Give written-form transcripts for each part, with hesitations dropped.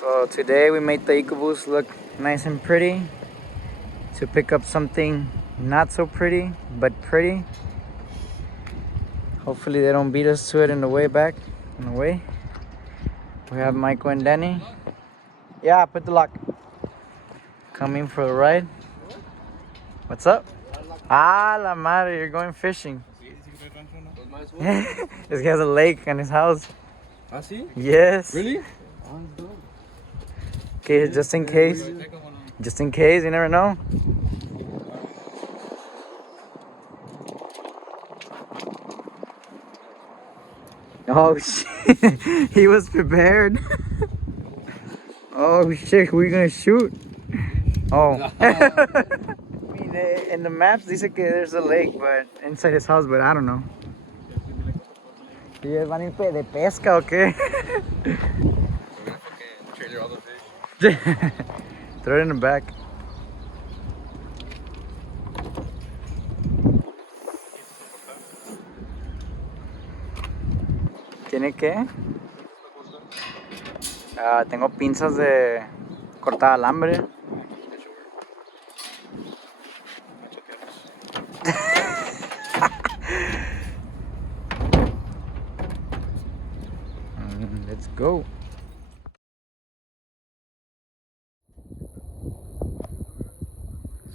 So today we made the EcoBoost look nice and pretty to pick up something not so pretty, but pretty. Hopefully they don't beat us to it in the way back. In the way. We have Michael and Danny. Yeah, put the lock. Coming for the ride. What's up? Ah, la madre, you're going fishing. This guy has a lake in his house. Ah, sí? Yes. Really? Okay, just in case. Just in case, you never know. Oh shit, he was prepared. Oh shit, we're gonna shoot. Oh. I mean, in the maps, dice que there's a lake, but inside his house, but I don't know. ¿Y ellos van a ir de pesca o qué? Trailer all the fish. Throw it in the back. ¿Tiene qué? Tengo pinzas de cortar alambre. Let's go.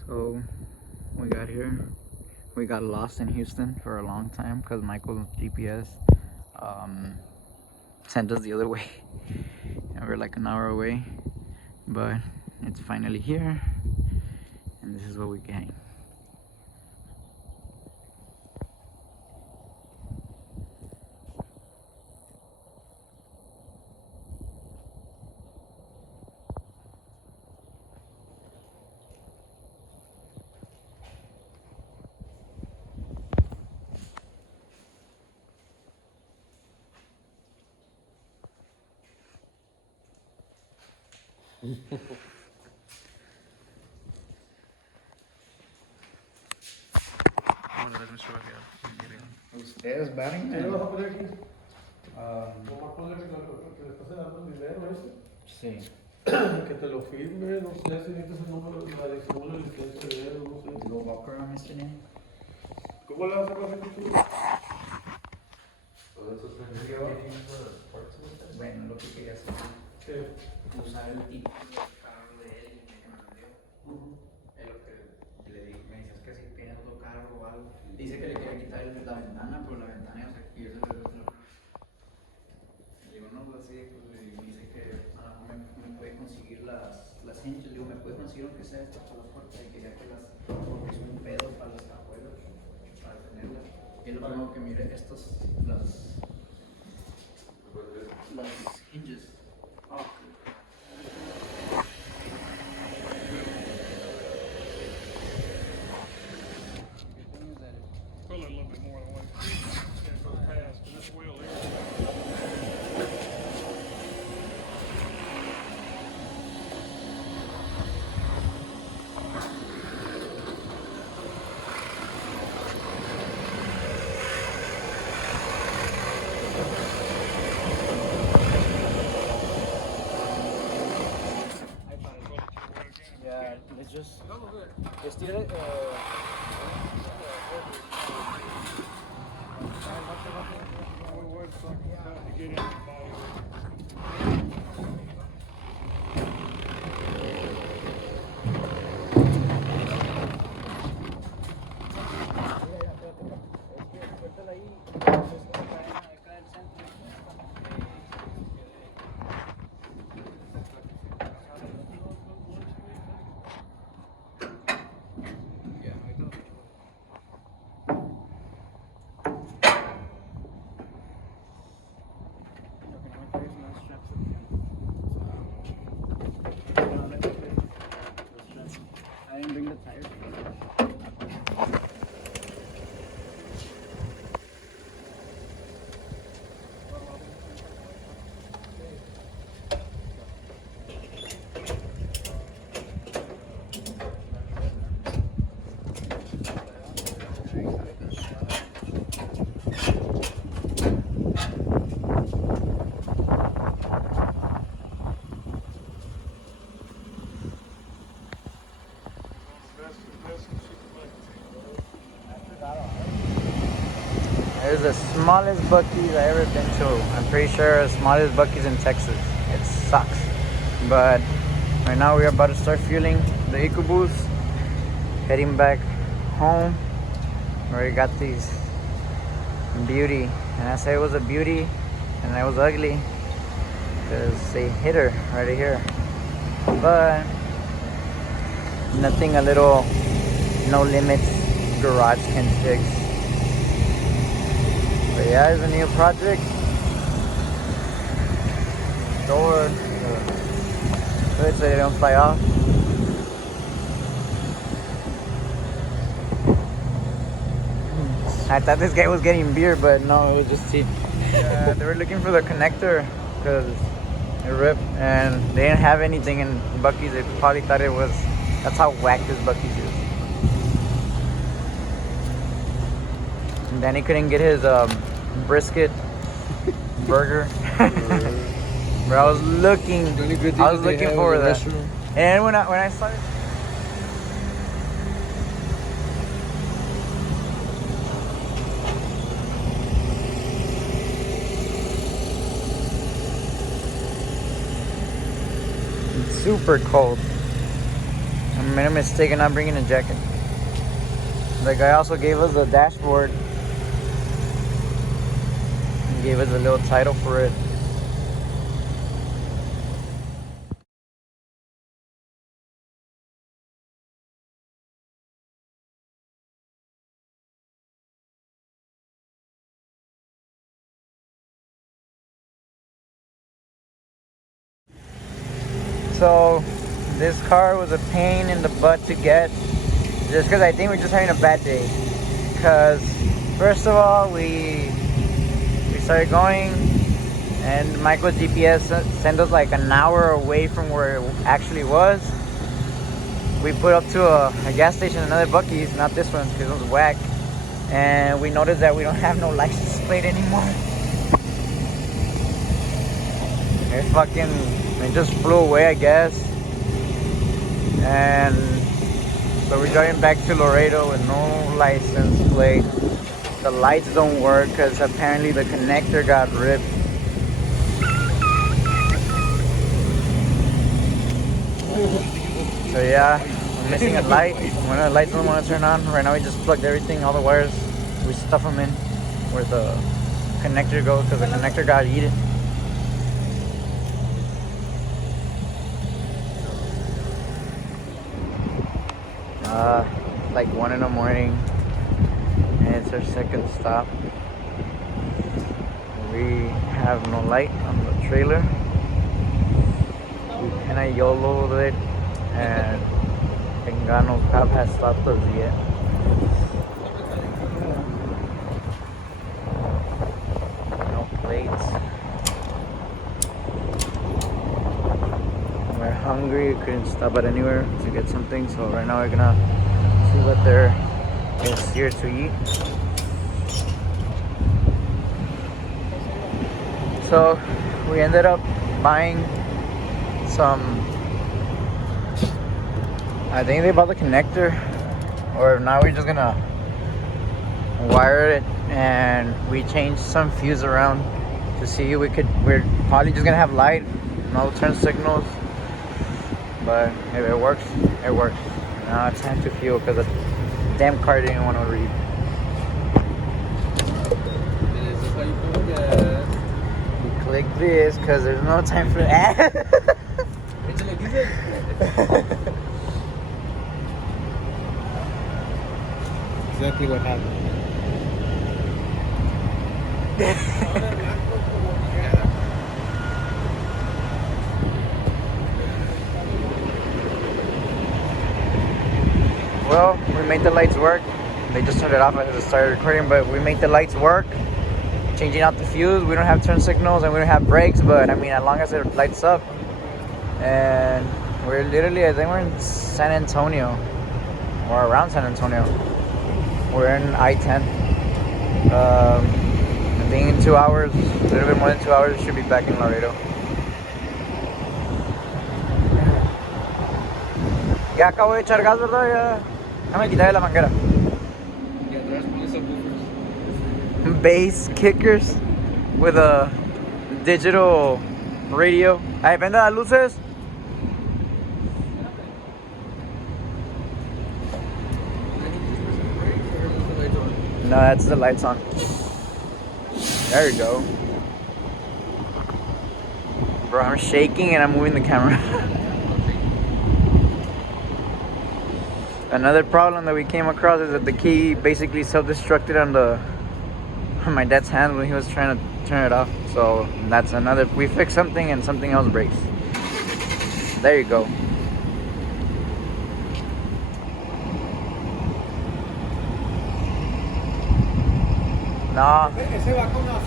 So we got here. We got lost in Houston for a long time because Michael's GPS sent us the other way. And we're like an hour away, but it's finally here, and this is what we're getting. ¿Ustedes van? ¿Qué le vas a poner aquí? ¿Cómo vas a poner que le estás dando el dinero Sí. Que te lo firme, no sé si necesitas el número, la licencia de él, no sé. Go walk around, Mr. Name. ¿Cómo le vas a pasar tú? Bueno, lo que quería hacer ¿Qué? es usar el tipo de carro de él que me lo dio. Es lo que le dije. Me dices que si tiene otro carro o algo. Dice que le quiere quitar la ventana, pero la ventana, o sea, que yo se lo digo, no, pues así, pues me dice que me puede conseguir las hinchas. Digo, me puede conseguir aunque sea esto para la puerta. Y quería que porque es un pedo para las cajuelas, para tenerlas. Y es lo primero que mire, las hinges. Oh. Pull it a little bit more than one. Yeah, go past, and this wheel here. Yeah, let's just estira it. To get in the ball. It's the smallest Buc-ee's I ever been to. I'm pretty sure the smallest Buc-ee's in Texas. It sucks. But right now we're about to start fueling the EcoBoost. Heading back home. Where we got these beauty. And I say it was a beauty and it was ugly. Because they hit her right here. But nothing a little no limits garage can fix. But yeah, it's a new project. Door, hood so they don't fly off. I thought this guy was getting beer, but no, it was just tea. Yeah, they were looking for the connector because it ripped and they didn't have anything in Buc-ee's. They probably thought it was, that's how whack this Buc-ee's is. And Danny couldn't get his brisket burger. But I was looking for that. And when I saw it, it's super cold. I made a mistake in not bringing a jacket. The guy also gave us a dashboard. He gave us a little title for it. So this car was a pain in the butt to get, just because I think we're just having a bad day. Because first of all, we started going and Michael's GPS sent us like an hour away from where it actually was. We put up to a gas station, another Buc-ee's, not this one because it was whack. And we noticed that we don't have no license plate anymore. It just flew away, I guess. And so we're driving back to Laredo with no license plate. The lights don't work because apparently the connector got ripped. So yeah, we're missing a light. One of the lights don't want to turn on. Right now we just plugged everything, all the wires. We stuff them in where the connector goes because the connector got eaten. Like 1 in the morning and it's our second stop. We have no light on the trailer. We kinda YOLO'd it and no cop has stopped us yet. No plates. We're hungry, we couldn't stop at anywhere to get something, so right now we're gonna see what there is here to eat. So we ended up buying some, I think they bought the connector, or now we're just gonna wire it, and we changed some fuse around to see we're probably just gonna have light, no turn signals, but if it works, it works. Now it's time to fuel because the damn car didn't want to read. We click this because there's no time for that. Exactly what happened. Well, we made the lights work. They just turned it off as I started recording, but we made the lights work. Changing out the fuse. We don't have turn signals and we don't have brakes, but I mean, as long as it lights up. And we're literally, I think we're in San Antonio or around San Antonio. We're in I-10. I think in 2 hours, a little bit more than 2 hours, we should be back in Laredo. Ya acabo de echar gas, ¿verdad? Ya. Déjame quitarle la manguera. Y atrás pones subwoofers. bass kickers with a digital radio. Ahí, prende las luces. No, that's the lights on. There you go. Bro, I'm shaking and I'm moving the camera. Another problem that we came across is that the key basically self-destructed on my dad's hand when he was trying to turn it off. So that's another, we fix something and something else breaks. There you go. No. Ese va con las...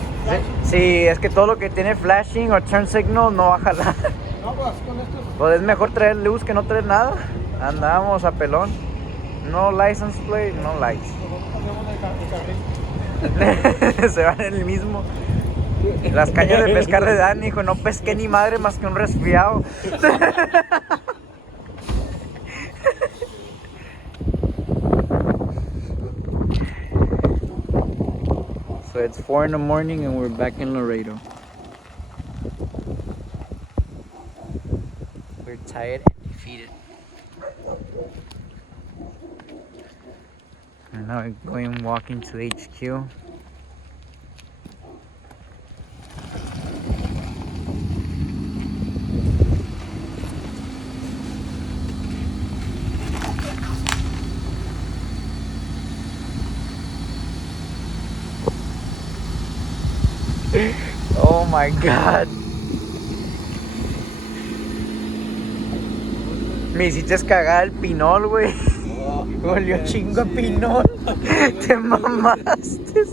Sí, es que todo lo que tiene flashing o turn signal no va a jalar. No, pues con estos... Pues es mejor traer luz que no traer nada. Andamos a pelón. No license plate, no lights. Se van en el mismo. Las cañas de pescar de Dani, hijo, no pesqué ni madre más que un resfriado. So it's 4 in the morning and we're back in Laredo. We're tired and defeated. And now we're going walking to HQ. Oh my god. Me hiciste cagar el pinol, güey. Olió chingo a pinol. Te mamaste.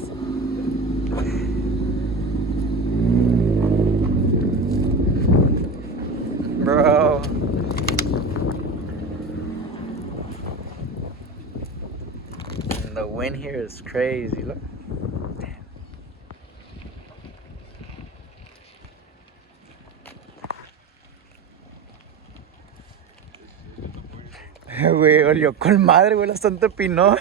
Bro. And the wind here is crazy. Look. Güey, olió con madre, güey, bastante pinol.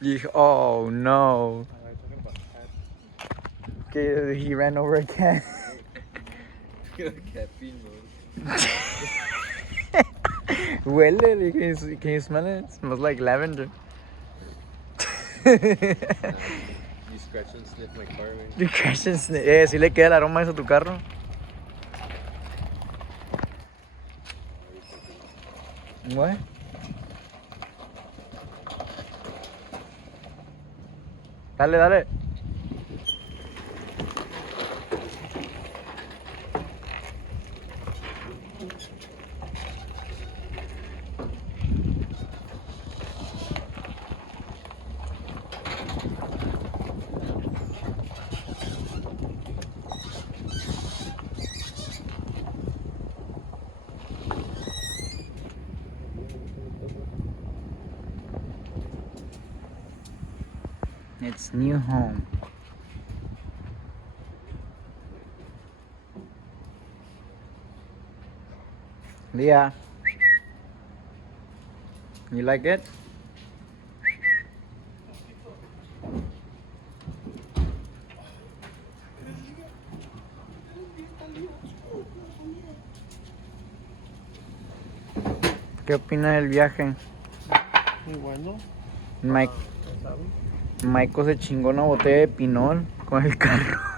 Dije, oh no. Okay, he ran over a cat. Huele, can you smell it? It smells like lavender. You scratch and sniff my car, man. You scratch and sniff. ¿Sí le queda el aroma eso a tu carro? What? Dale, dale. It's new home. Yeah. You like it? ¿Qué opina del viaje? Muy bueno. Mike, Maiko se chingó una botella de pinol con el carro.